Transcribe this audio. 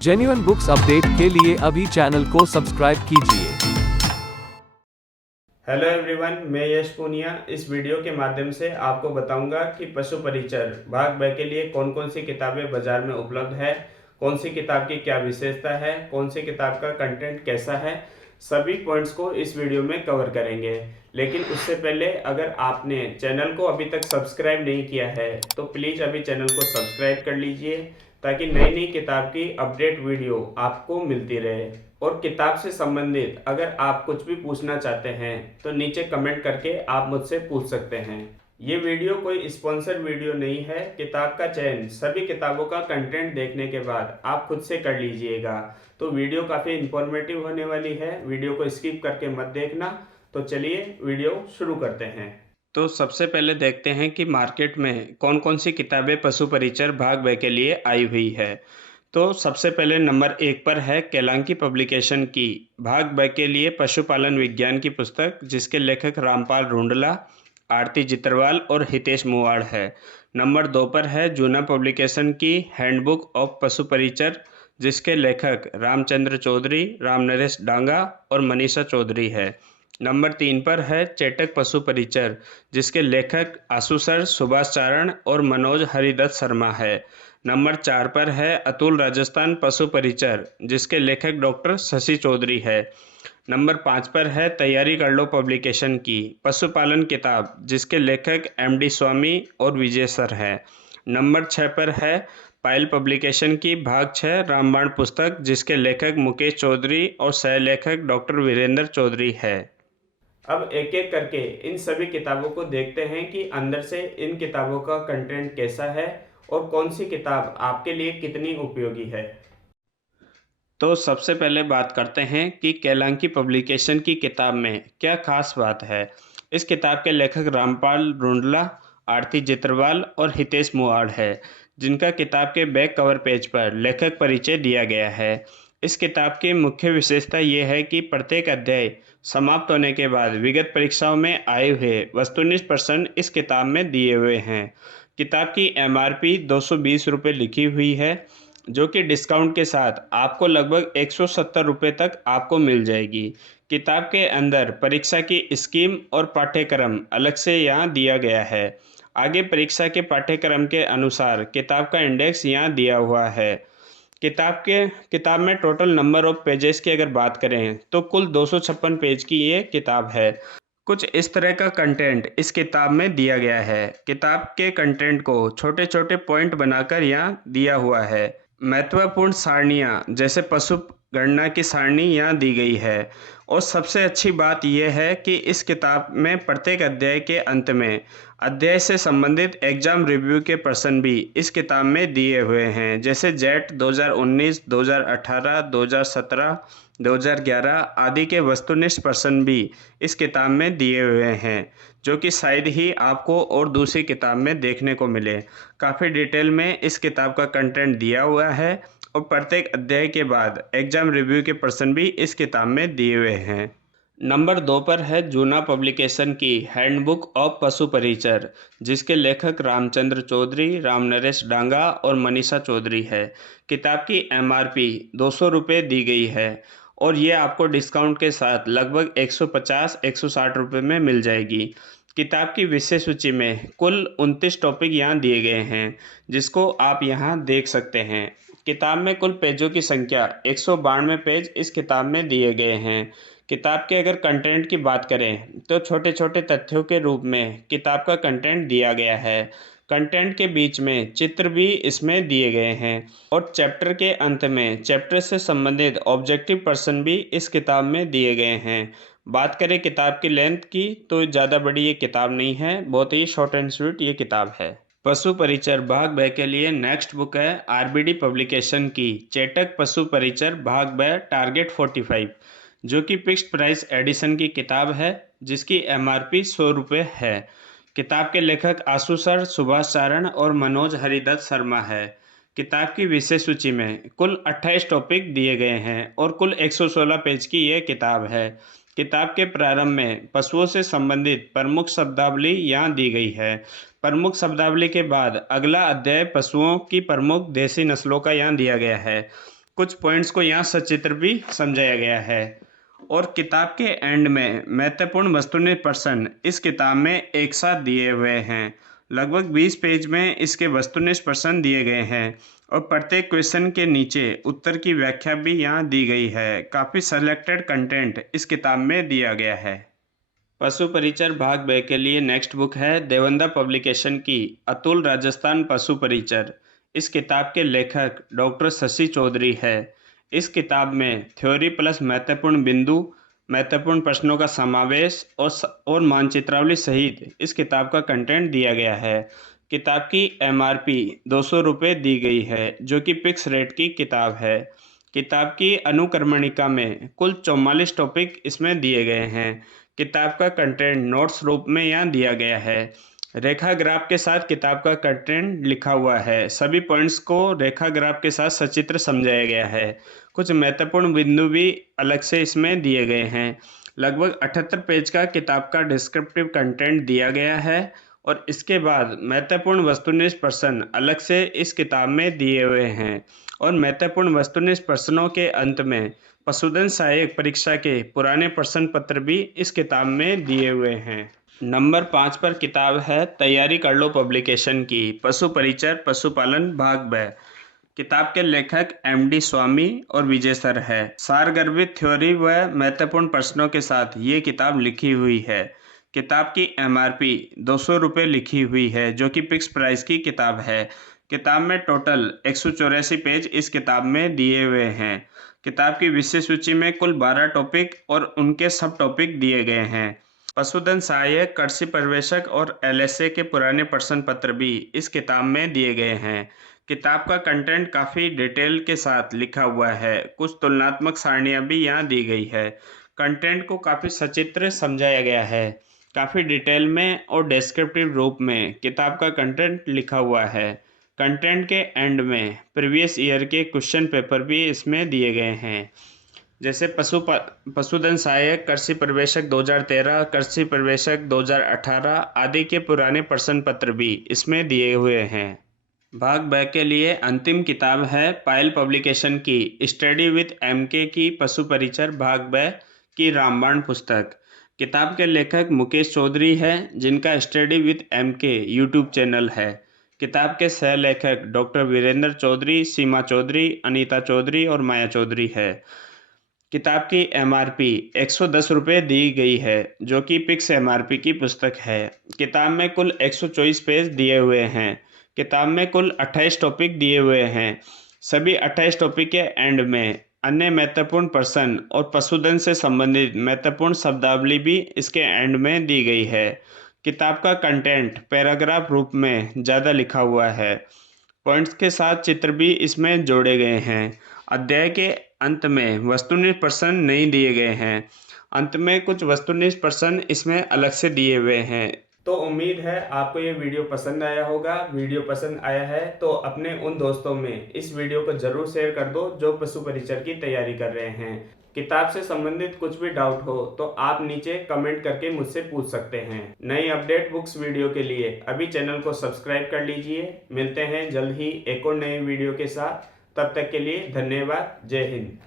Genuine books update के लिए अभी चैनल को सब्सक्राइब कीजिए। हेलो एवरीवन, मैं यश पूनिया इस वीडियो के माध्यम से आपको बताऊंगा कि पशु परिचर भाग ब के लिए कौन कौन सी किताबें बाजार में उपलब्ध है, कौन सी किताब की क्या विशेषता है, कौन सी किताब का कंटेंट कैसा है। सभी पॉइंट्स को इस वीडियो में कवर करेंगे। लेकिन उससे पहले अगर आपने चैनल को अभी तक सब्सक्राइब नहीं किया है तो प्लीज़ अभी चैनल को सब्सक्राइब कर लीजिए ताकि नई नई किताब की अपडेट वीडियो आपको मिलती रहे। और किताब से संबंधित अगर आप कुछ भी पूछना चाहते हैं तो नीचे कमेंट करके आप मुझसे पूछ सकते हैं। ये वीडियो कोई स्पॉन्सर वीडियो नहीं है। किताब का चयन सभी किताबों का कंटेंट देखने के बाद आप खुद से कर लीजिएगा। तो वीडियो काफ़ी इंफॉर्मेटिव होने वाली है, वीडियो को स्किप करके मत देखना। तो चलिए वीडियो शुरू करते हैं। तो सबसे पहले देखते हैं कि मार्केट में कौन कौन सी किताबें पशु परिचर भाग ब के लिए आई हुई है। तो सबसे पहले नंबर 1 पर है केलांकी पब्लिकेशन की भाग ब के लिए पशुपालन विज्ञान की पुस्तक, जिसके लेखक रामपाल रुंडला, आरती जित्रवाल और हितेश मुवाड़ है। नंबर 2 पर है जूना पब्लिकेशन की हैंडबुक ऑफ पशु परिचर, जिसके लेखक रामचंद्र चौधरी, राम नरेश डांगा और मनीषा चौधरी है। नंबर 3 पर है चेटक पशु परिचर, जिसके लेखक आशु सर, सुभाष चारण और मनोज हरिदत्त शर्मा है। नंबर 4 पर है अतुल राजस्थान पशु परिचर, जिसके लेखक डॉक्टर शशि चौधरी है। नंबर 5 पर है तैयारी कर लो पब्लिकेशन की पशुपालन किताब, जिसके लेखक एमडी स्वामी और विजय सर है। नंबर 6 पर है पायल पब्लिकेशन की भाग 6 रामबाण पुस्तक, जिसके लेखक मुकेश चौधरी और सह लेखक डॉक्टर वीरेंद्र चौधरी है। अब एक एक करके इन सभी किताबों को देखते हैं कि अंदर से इन किताबों का कंटेंट कैसा है और कौन सी किताब आपके लिए कितनी उपयोगी है। तो सबसे पहले बात करते हैं कि केलांकी पब्लिकेशन की किताब में क्या खास बात है। इस किताब के लेखक रामपाल रुंडला, आरती जित्रवाल और हितेश मुवाड़ है, जिनका किताब के बैक कवर पेज पर लेखक परिचय दिया गया है। इस किताब की मुख्य विशेषता ये है कि प्रत्येक अध्याय समाप्त होने के बाद विगत परीक्षाओं में आए हुए वस्तुनिष्ठ प्रश्न इस किताब में दिए हुए हैं। किताब की एमआरपी 220 रुपये लिखी हुई है, जो कि डिस्काउंट के साथ आपको लगभग 170 रुपये तक आपको मिल जाएगी। किताब के अंदर परीक्षा की स्कीम और पाठ्यक्रम अलग से यहाँ दिया गया है। आगे परीक्षा के पाठ्यक्रम के अनुसार किताब का इंडेक्स यहाँ दिया हुआ है। किताब में टोटल नंबर ऑफ पेजेस की अगर बात करें तो कुल 256 पेज की ये किताब है। कुछ इस तरह का कंटेंट इस किताब में दिया गया है। किताब के कंटेंट को छोटे छोटे पॉइंट बनाकर यहाँ दिया हुआ है। महत्वपूर्ण सारणियाँ जैसे पशु गणना की सारणी यहाँ दी गई है। और सबसे अच्छी बात यह है कि इस किताब में प्रत्येक अध्याय के अंत में अध्याय से संबंधित एग्जाम रिव्यू के प्रश्न भी इस किताब में दिए हुए हैं, जैसे जेट 2019, 2018, 2017, 2011 आदि के वस्तुनिष्ठ प्रश्न भी इस किताब में दिए हुए हैं, जो कि शायद ही आपको और दूसरी किताब में देखने को मिले। काफ़ी डिटेल में इस किताब का कंटेंट दिया हुआ है और प्रत्येक अध्याय के बाद एग्जाम रिव्यू के प्रश्न भी इस किताब में दिए हुए हैं। नंबर 2 पर है जूना पब्लिकेशन की हैंडबुक ऑफ पशु परिचर, जिसके लेखक रामचंद्र चौधरी, राम नरेश डांगा और मनीषा चौधरी है। किताब की एमआरपी 200 रुपये दी गई है और ये आपको डिस्काउंट के साथ लगभग 150-160 रुपये में मिल जाएगी। किताब की विषय सूची में कुल 29 टॉपिक यहाँ दिए गए हैं, जिसको आप यहाँ देख सकते हैं। किताब में कुल पेजों की संख्या 192 पेज इस किताब में दिए गए हैं। किताब के अगर कंटेंट की बात करें तो छोटे छोटे तथ्यों के रूप में किताब का कंटेंट दिया गया है। कंटेंट के बीच में चित्र भी इसमें दिए गए हैं और चैप्टर के अंत में चैप्टर से संबंधित ऑब्जेक्टिव प्रश्न भी इस किताब में दिए गए हैं। बात करें किताब की लेंथ की तो ज़्यादा बड़ी ये किताब नहीं है, बहुत ही शॉर्ट एंड स्वीट ये किताब है। पशु परिचर भाग ब के लिए नेक्स्ट बुक है आरबीडी पब्लिकेशन की चेटक पशु परिचर भाग ब टारगेट 45, जो कि फिक्स्ड प्राइस एडिशन की किताब है, जिसकी एमआरपी 100 रुपये है। किताब के लेखक आशु सर, सुभाष चारण और मनोज हरिदत्त शर्मा है। किताब की विषय सूची में कुल 28 टॉपिक दिए गए हैं और कुल 116 पेज की यह किताब है। किताब के प्रारंभ में पशुओं से संबंधित प्रमुख शब्दावली यहाँ दी गई है। प्रमुख शब्दावली के बाद अगला अध्याय पशुओं की प्रमुख देसी नस्लों का यहाँ दिया गया है। कुछ पॉइंट्स को यहाँ सचित्र भी समझाया गया है। और किताब के एंड में महत्वपूर्ण वस्तुनिष्ठ प्रश्न इस किताब में एक साथ दिए हुए हैं। लगभग 20 पेज में इसके वस्तुनिष्ठ प्रश्न दिए गए हैं और प्रत्येक क्वेश्चन के नीचे उत्तर की व्याख्या भी यहाँ दी गई है। काफ़ी सेलेक्टेड कंटेंट इस किताब में दिया गया है। पशु परिचर भाग ब के लिए नेक्स्ट बुक है देवंदा पब्लिकेशन की अतुल राजस्थान पशु परिचर। इस किताब के लेखक डॉक्टर शशि चौधरी है। इस किताब में थ्योरी प्लस महत्वपूर्ण बिंदु, महत्वपूर्ण प्रश्नों का समावेश और मानचित्रावली सहित इस किताब का कंटेंट दिया गया है। किताब की MRP 200 रुपये दी गई है, जो कि फिक्स रेट की किताब है। किताब की अनुक्रमणिका में कुल 44 टॉपिक इसमें दिए गए हैं। किताब का कंटेंट नोट्स रूप में यहाँ दिया गया है। रेखा ग्राफ के साथ किताब का कंटेंट लिखा हुआ है। सभी पॉइंट्स को रेखा ग्राफ के साथ सचित्र समझाया गया है। कुछ महत्वपूर्ण बिंदु भी अलग से इसमें दिए गए हैं। लगभग 78 पेज का किताब का डिस्क्रिप्टिव कंटेंट दिया गया है और इसके बाद महत्वपूर्ण वस्तुनिष्ठ प्रश्न अलग से इस किताब में दिए हुए हैं और महत्वपूर्ण वस्तुनिष्ठ प्रश्नों के अंत में पशुधन सहायक परीक्षा के पुराने प्रश्न पत्र भी इस किताब में दिए हुए हैं। नंबर 5 पर किताब है तैयारी कर लो पब्लिकेशन की पशु परिचर पशुपालन भाग ब। किताब के लेखक MD स्वामी और विजय सर है। सारगर्भित थ्योरी व महत्वपूर्ण प्रश्नों के साथ ये किताब लिखी हुई है। किताब की MRP 200 रुपये लिखी हुई है, जो कि फिक्स प्राइस की किताब है। किताब में टोटल 184 पेज इस किताब में दिए हुए हैं। किताब की विषय सूची में कुल 12 टॉपिक और उनके सब टॉपिक दिए गए हैं। पशुधन सहायक, कृषि पर्यवेक्षक और LSA के पुराने प्रश्न पत्र भी इस किताब में दिए गए हैं। किताब का कंटेंट काफ़ी डिटेल के साथ लिखा हुआ है। कुछ तुलनात्मक सारणियाँ भी यहाँ दी गई है। कंटेंट को काफ़ी सचित्र समझाया गया है। काफ़ी डिटेल में और डिस्क्रिप्टिव रूप में किताब का कंटेंट लिखा हुआ है। कंटेंट के एंड में प्रीवियस ईयर के क्वेश्चन पेपर भी इसमें दिए गए हैं, जैसे पशुधन सहायक, कृषि पर्यवेक्षक 2013, कृषि पर्यवेक्षक 2018 आदि के पुराने प्रश्न पत्र भी इसमें दिए हुए हैं। भाग ब के लिए अंतिम किताब है पायल पब्लिकेशन की स्टडी विथ MK की पशु परिचर भाग ब की रामबाण पुस्तक। किताब के लेखक मुकेश चौधरी है, जिनका study with MK YouTube channel है। किताब के सह लेखक डॉक्टर वीरेंद्र चौधरी, सीमा चौधरी, अनीता चौधरी और माया चौधरी है। किताब की MRP 110 रुपये दी गई है, जो कि फिक्स MRP की पुस्तक है। किताब में कुल 124 पेज दिए हुए हैं। किताब में कुल 28 टॉपिक दिए हुए हैं। सभी 28 टॉपिक के एंड में अन्य महत्वपूर्ण प्रश्न और पशुधन से संबंधित महत्वपूर्ण शब्दावली भी इसके एंड में दी गई है। किताब का कंटेंट पैराग्राफ रूप में ज़्यादा लिखा हुआ है। पॉइंट्स के साथ चित्र भी इसमें जोड़े गए हैं। अध्याय के अंत में वस्तुनिष्ठ प्रश्न नहीं दिए गए हैं। अंत में कुछ वस्तुनिष्ठ प्रश्न इसमें अलग से दिए हुए हैं। तो उम्मीद है आपको ये वीडियो पसंद आया होगा। वीडियो पसंद आया है तो अपने उन दोस्तों में इस वीडियो को जरूर शेयर कर दो जो पशु परिचर की तैयारी कर रहे हैं। किताब से संबंधित कुछ भी डाउट हो तो आप नीचे कमेंट करके मुझसे पूछ सकते हैं। नई अपडेट बुक्स वीडियो के लिए अभी चैनल को सब्सक्राइब कर लीजिए। मिलते हैं जल्द ही एक और नए वीडियो के साथ। तब तक के लिए धन्यवाद। जय हिंद।